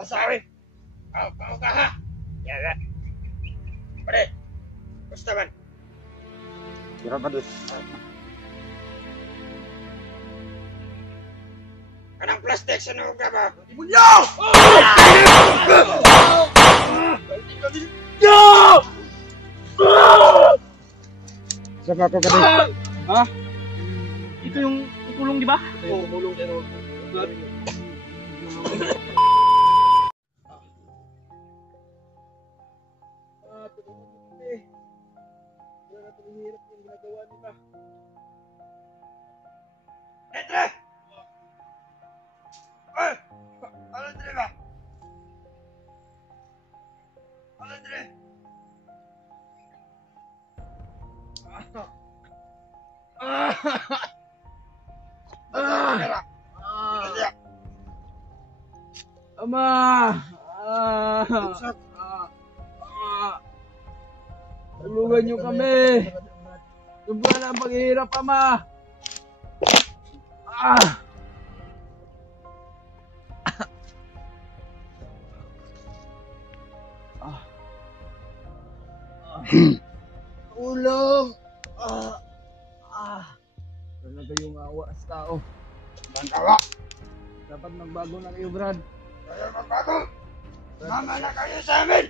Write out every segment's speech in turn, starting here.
Basawi. Pao ka ha. Yan. Pare. Basta man. Kira pa doon. Anong plastic sa nung ka ba? Imunyo! Sama ko ka Ha? Ito yung tulong, di ba? Oo, mulong pero. Etre! Ay! Ano dire ba? Ano dire? Ama! Tulungan niyo kami! Sobra na ang paghihirap, Ama! Tulong! Wala kayong awa sa tao. Magkawa! Dapat magbago na kayo, Brad. Kayo magbago! Mama na kayo sa amin!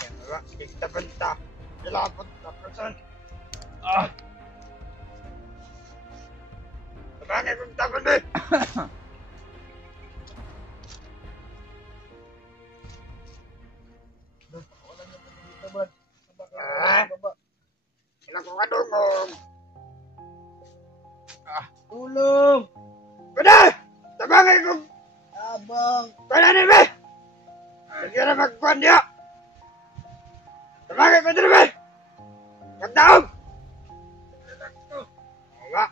Yan nga, bigta-banta. Ilapot na person. Sabangay kong tapon din! Ilang ko kadungong! Tulong! Pwede! Sabangay kong Abang! pwede ba? Sige na magkuhan niya! Sabangay ko din ba? Magdaog! Awa!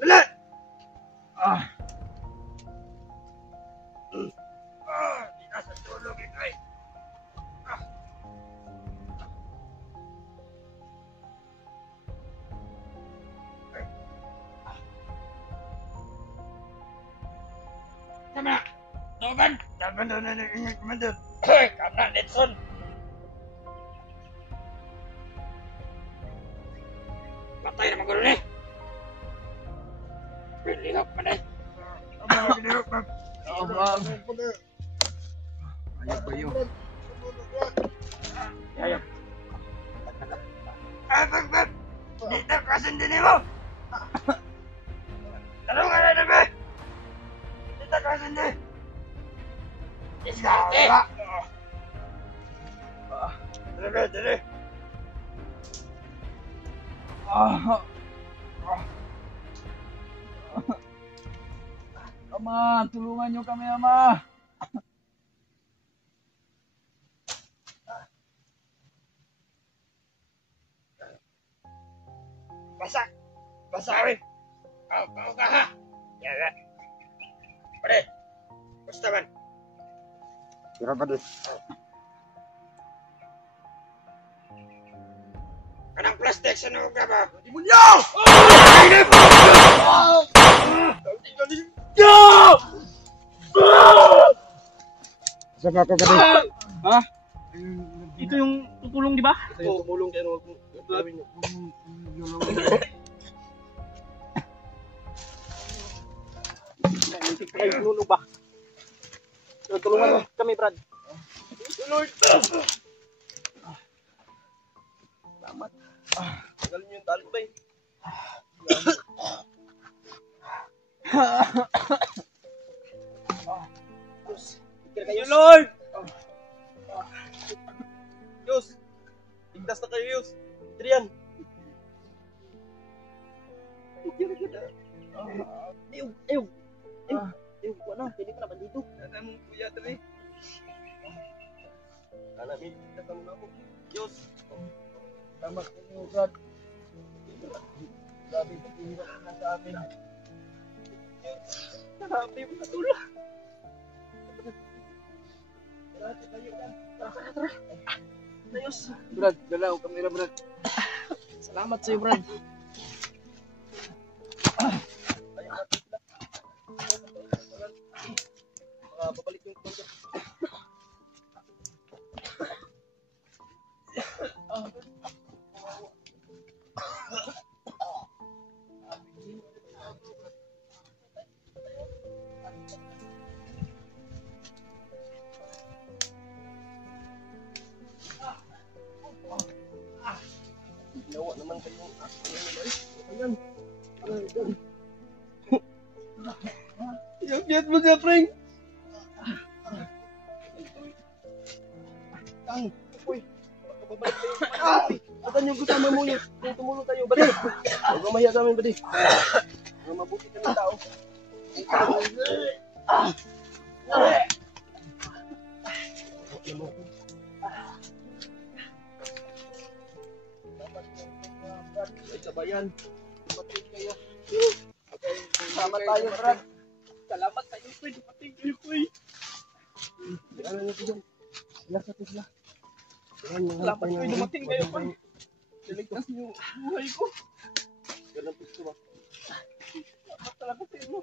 Dali! Di na sa tulog ito eh! Tama na! Doban! Doban doon na ingay kumandun! Kamna, Nelson! Patay naman gulo ni! Pilihok pa na eh! Pilihok pa! Abang! Ayaw ba yun? Ayaw! Bag! Dito kasundin mo! Tarong ka na na ba? Dito kasundin! Iskarte! Dali! Dali! Ama, tulungan niyo kami, Ama. Basawi. Pao ka ha. Yan. Pare. Basta man. Kira pa doon. Anong plastic sa nung ka ba? Imunyo! Sama ko ka Ha? Ito yung tulong, di ba? Oo, mulong pero gawin niyo. Ay, tulong ba? Tulungan kami, Brad. Lord! Salamat. Tagalin niyo yung tali ba eh? Kayo, Lord! Yus! Ligtas na kayo, Yus! Adrian! Ayun! Wala, hindi ka naman dito. Ano mong kuya ito eh? Alam, ligtas na muna ako. Yus! Salamat sa inyo, Brad. Grabe, paghihirap na sa amin. Grabe mo na tula! Tara. Ayos. Brad, dalaw, kamera, Brad. Salamat sa'yo, Brad. Ginawa naman kayo. Ayan. Yung mo siya, Frank. Tang, uy. Babalik kayo. Saan yung kasama mo yun? Kung tumulong tayo, badi. Huwag kang mahiya sa amin, badi. Mga mabuti ka ng tao. Ay, sabayan. Dumating kayo. Salamat tayo, Brad. Salamat tayo, Kuy. Dumating kayo, Kuy. Ano nyo po dyan? Sila sa tisla. Salamat kayo, dumating kayo, Kuy. Niligtas niyo buhay ko. Ganun po ba? Salamat talaga sa inyo.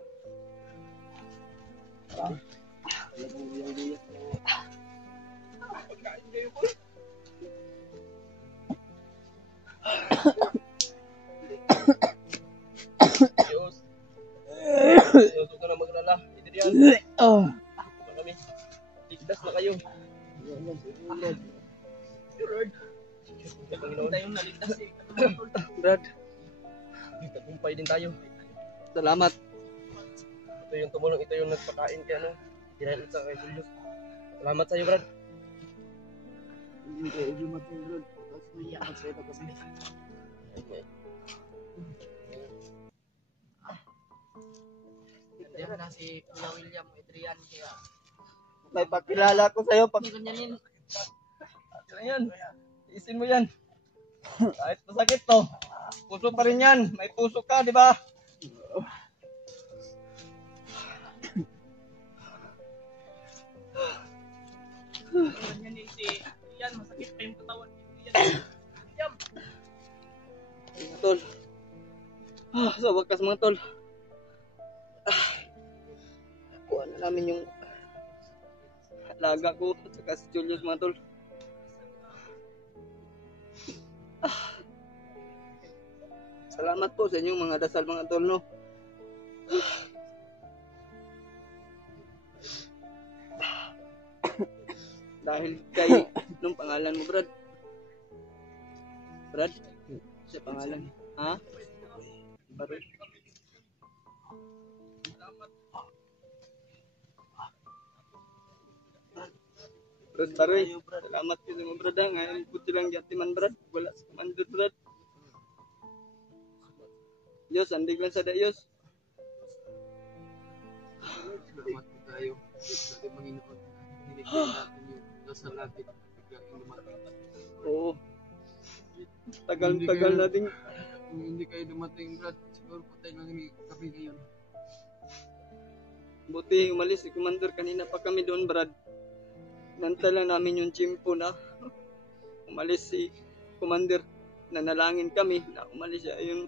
Talagang biyang-biyas na pagkain kayo, Kuy. Diyos. Diyos, huwag ka na maglala. Ito diyan. Ito kami. Ligtas na kayo. Lord. Tayong naligtas eh. Brad. Tagumpay din tayo. Salamat. Ito yung tumulong. Ito yung nagpakain kay ano. Dahil sa kay Julius. Salamat sa iyo, Brad. Hindi kayo dumating, Brad. Tapos naiyakan sa ito kasi. Diyan na si Kuya William Adrian kaya May pakilala ko sa'yo. ganyanin. Ayan. Isin mo yan. Kahit masakit to. Puso pa rin yan. May puso ka, di ba? Ganyanin si Ian, masakit pa yung katawan ni Ian. Mga tol. Sa wakas mga tol. Kuha na namin yung alaga ko at saka si Julius mga tol. Salamat po sa inyong mga dasal mga tol, no? Dahil kay nung pangalan mo, Brad. Brad? Siya pangalan. Ha? Baroy. Brad Baroy. Salamat po sa mga Brad. Ngayon po silang yatiman, Brad. Wala sa commander, Brad. Diyos, andig lang sa Diyos. Salamat po tayo. Sa ating Panginoon. Hinigyan natin yung dasal natin. Biglang dumating. Oo. Tagal-tagal natin. Kung hindi kayo dumating, Brad, siguro patay lang kami ngayon. Buti umalis si Commander. Kanina pa kami doon, Brad. Nantay lang namin yung chimpo na umalis si Commander. Nanalangin kami na umalis siya. Ayun.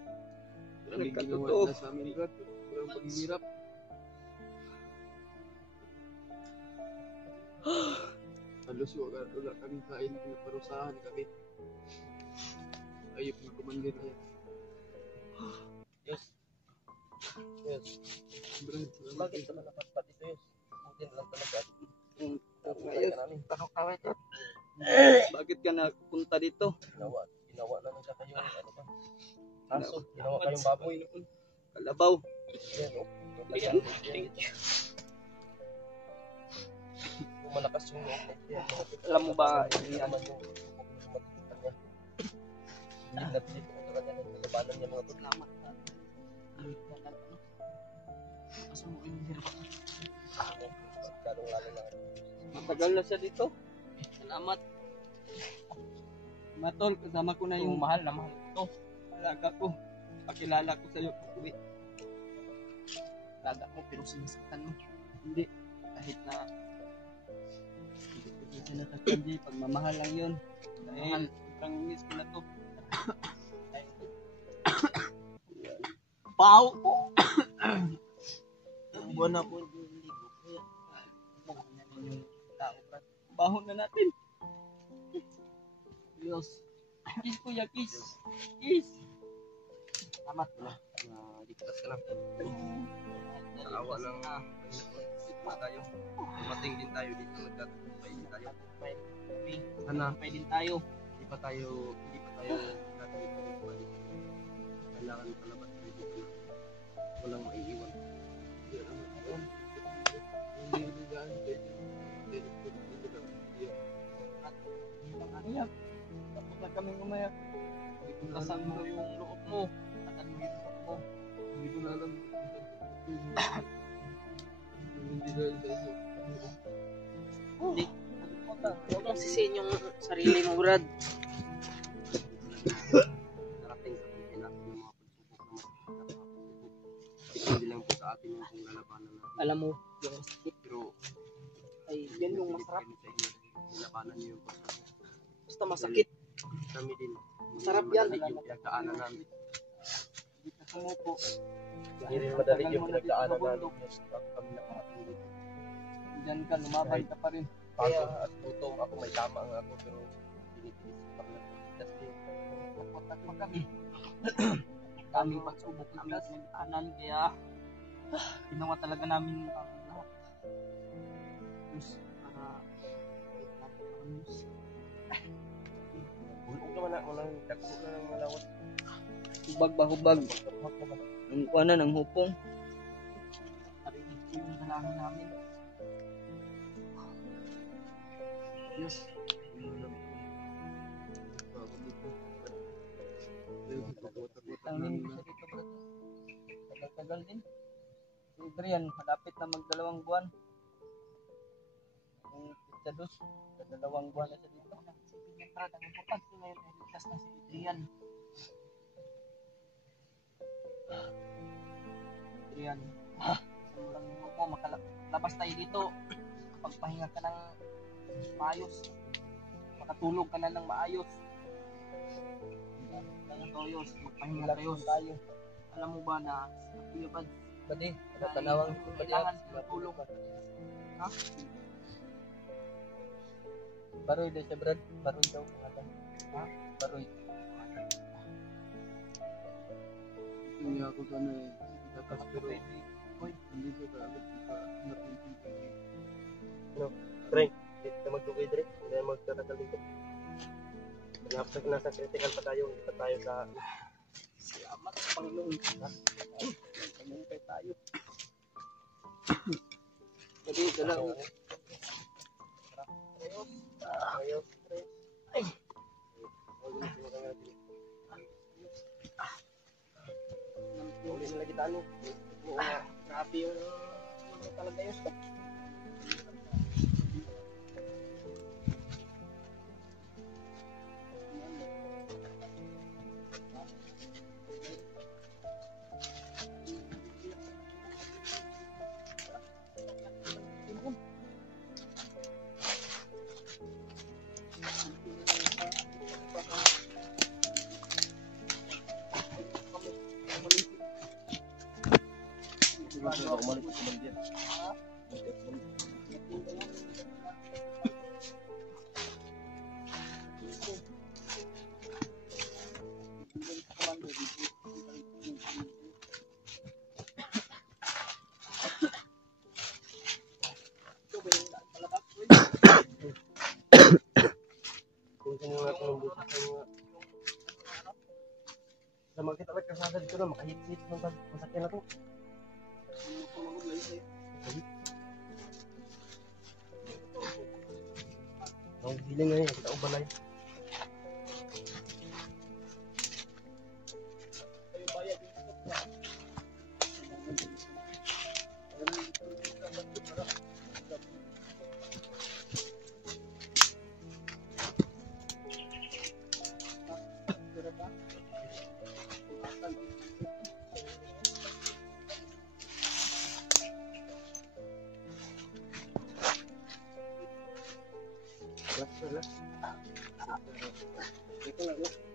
Maraming ginawa Nagkatotoo. na sa amin, Brad. Walang paghihirap. Halos wala kami kain. Pinaparusahan kami. Ayop ng kumandir na yan. Yes. Yes. Brad, salamat Bakit kayo. naman napat ito, Yes? Buti na lang talaga. Ayos. Kaway ka. Bakit ka napunta dito? Ginawa namin siya kayong ano ba? Aso, ginawa kayong baboy. Kalabaw. Yan, oh. Yan. Kung malakas yung yan, Alam mo ba, hindi naman yung matikitan niya. Hindi natin ito sa kanya ng labanan niya mga Salamat sa kaso mo yung hirap. lalong-lalo lang. matagal na siya dito. Salamat. Matol, kasama ko na yung mahal na mahal ito. Alaga ko. Pakilala ko sa'yo pag-uwi. Laga mo pero sinasaktan mo. Hindi. Kahit na hindi ko siya sinasaktan, Jay. Pagmamahal lang yun. Dahil sobrang miss ko na to. Pau ko. Buwan na po hindi ko. Yung tao, Brad. Bahon na natin. Diyos. Kiss kuya, kiss. Kiss. Salamat. na ligtas ka lang. Naawa lang na tayo. Dumating din tayo dito, nagkatagumpay din tayo. Sana din tayo. hindi pa tayo nagkatagumpay. Kailangan palabas tayo dito na walang maiiwan. Umiyak. Tapos na kaming umiyak. Tasan mo yung loob mo. Tasan mo yung loob mo. Hindi ko na alam. Hindi dahil sa inyo. Hindi. Huwag mong sisihin yung sarili mo, Brad. Darating sa buhay natin yung mga pagsubok na masakit. Hindi lang po sa atin yung kung lalabanan natin. Alam mo, yung masakit Pero ay yan yung masarap. sa inyo, labanan niyo yung pagsubok. Basta masakit. Kami din. Masarap yan. Madali yung pinagdaanan namin. Dito sumuko. Hindi rin madali yung pinagdaanan namin. Bago kami nakarating dito. Diyan ka, lumaban ka pa rin. Pagod at gutom ako, may tama nga ako, pero pinipilis pa rin. Kasi Kapotak pa kami. Kaming pagsubok namin sa anan, kaya ginawa talaga namin ang lahat. Diyos, para Diyos. bulog naman na, walang dagpo na ng malawat. Hubag ba hubag? Ang kuwanan, ang hupong. Narinig ko yung dalangin namin. Diyos, ang hindi siya dito, brad. Tagal-tagal din. Si Adrian, malapit na magdalawang buwan. Ang Pitsados, dalawang buwan na siya dito. Sige, brad, ang importante ngayon ay ligtas na si Adrian. Adrian, isang lang mo, makalabas tayo dito. Pagpahinga ka ng maayos. Makatulog ka na ng maayos. Toyos, magpahinga tayo. Alam mo ba na sa Pilipad, Pwede, tanawang kailangan ng tulong. Ha? Baroy daw siya, Brad. Baroy daw. Ha? Baroy. Hindi ako sana eh. Dapat pero hindi ko kaagad kita napintindihan. Dre, dito ka magdugay, Dre. Hindi na magtatagal dito. Nasa critical pa tayo, hindi pa tayo sa... Salamat sa Panginoon. Panginoon tayo. Gabi, dala ko. Ayos. Ay! Uli na lagi tayo. Grabe yung talaga yun. Kung sino nga ito ng bukas sa mga... Sa magkita lang kasada dito na, makahit-hit ng masakyan na ito. Ang hiling nga yun, kita ko balay. Relax. Ito lang.